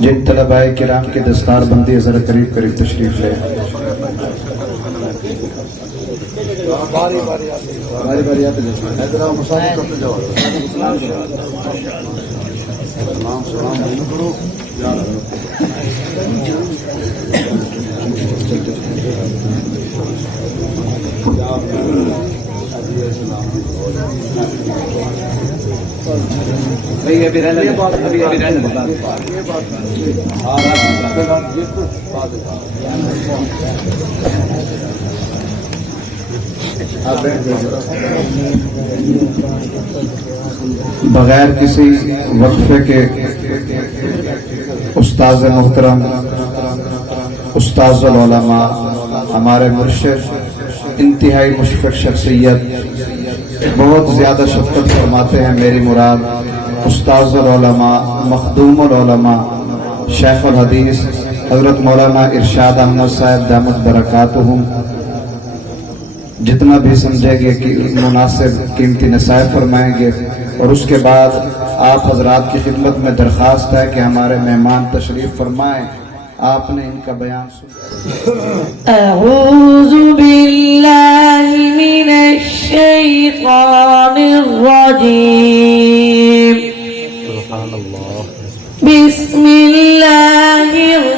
जिन तलबाए किराम की दस्तार बंदी है जरा करीब करीब तशरीफ ले। बारी बारी आते मुसाफिर करते जाओ। सलाम सलाम करो। अभी रहने बगैर किसी वक्फे के उस्ताद मोहतरम उस्ताद उलमा हमारे मुर्शिद इंतहाई मुशफ़िक़ शख्सियत बहुत ज्यादा शफ़क़त फरमाते हैं। मेरी मुराद उस्ताद उलमा मखदूम उलमा शेख अल हदीस हज़रत मौलाना इरशाद अहमद साहब दामत बरकातुहुम जितना भी समझेंगे कि मुनासिब कीमती नसाइह फरमाएंगे। और उसके बाद आप हजरात की खिदमत में दरख्वास्त है कि हमारे मेहमान तशरीफ फरमाएं। आपने इनका बयान सुना। अऊज़ु बिल्लाहि मिनश शैतानिर रजीम। बिस्मिल्लाहिर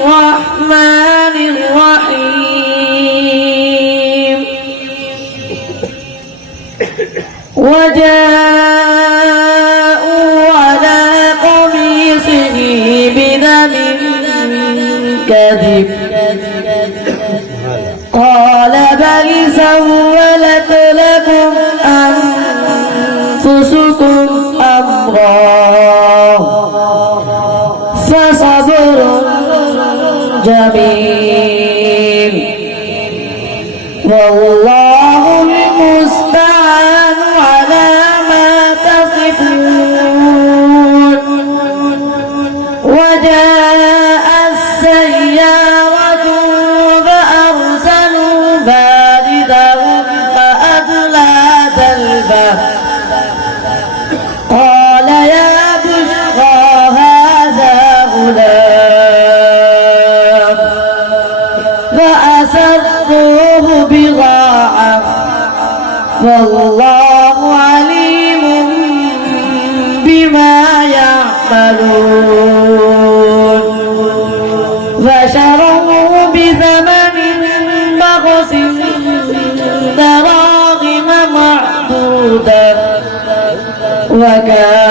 रहमानिर रहीम। वजाअू अला क़मीसिही बिदमिन कज़िब क़ाल बल सव्वलत लकुम अन्फुसुकुम अम्रा फसब्रुन जमील वल्लाहुल मुस्तआनु अला मा तसिफून। वजाअ السيارة فأرسلوا واردهم فأدلى دلوه قال يا بشرى هذا غلام فأسروه بضاعة والله عليم بما يعملون. فشروه بثمن بخس دراهم معدودة وكان